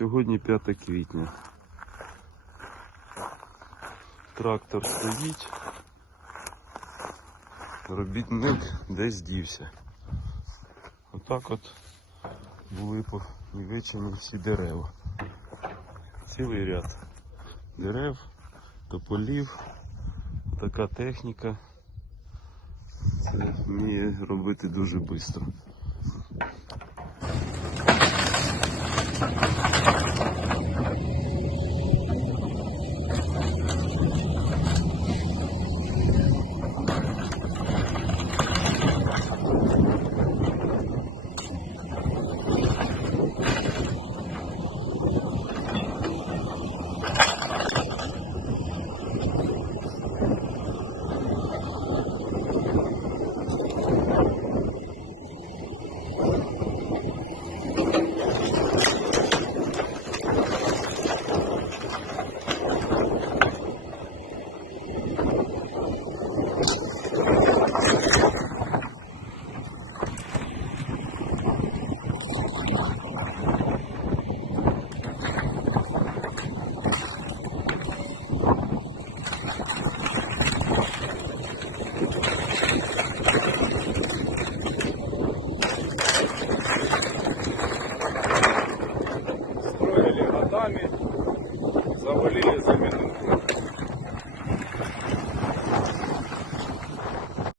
Сьогодні 5 квітня. Трактор стоїть. Робітник десь дівся. Отак от були понівечені всі дерева. Цілий ряд дерев, тополів, така техніка. Це вміє робити дуже швидко.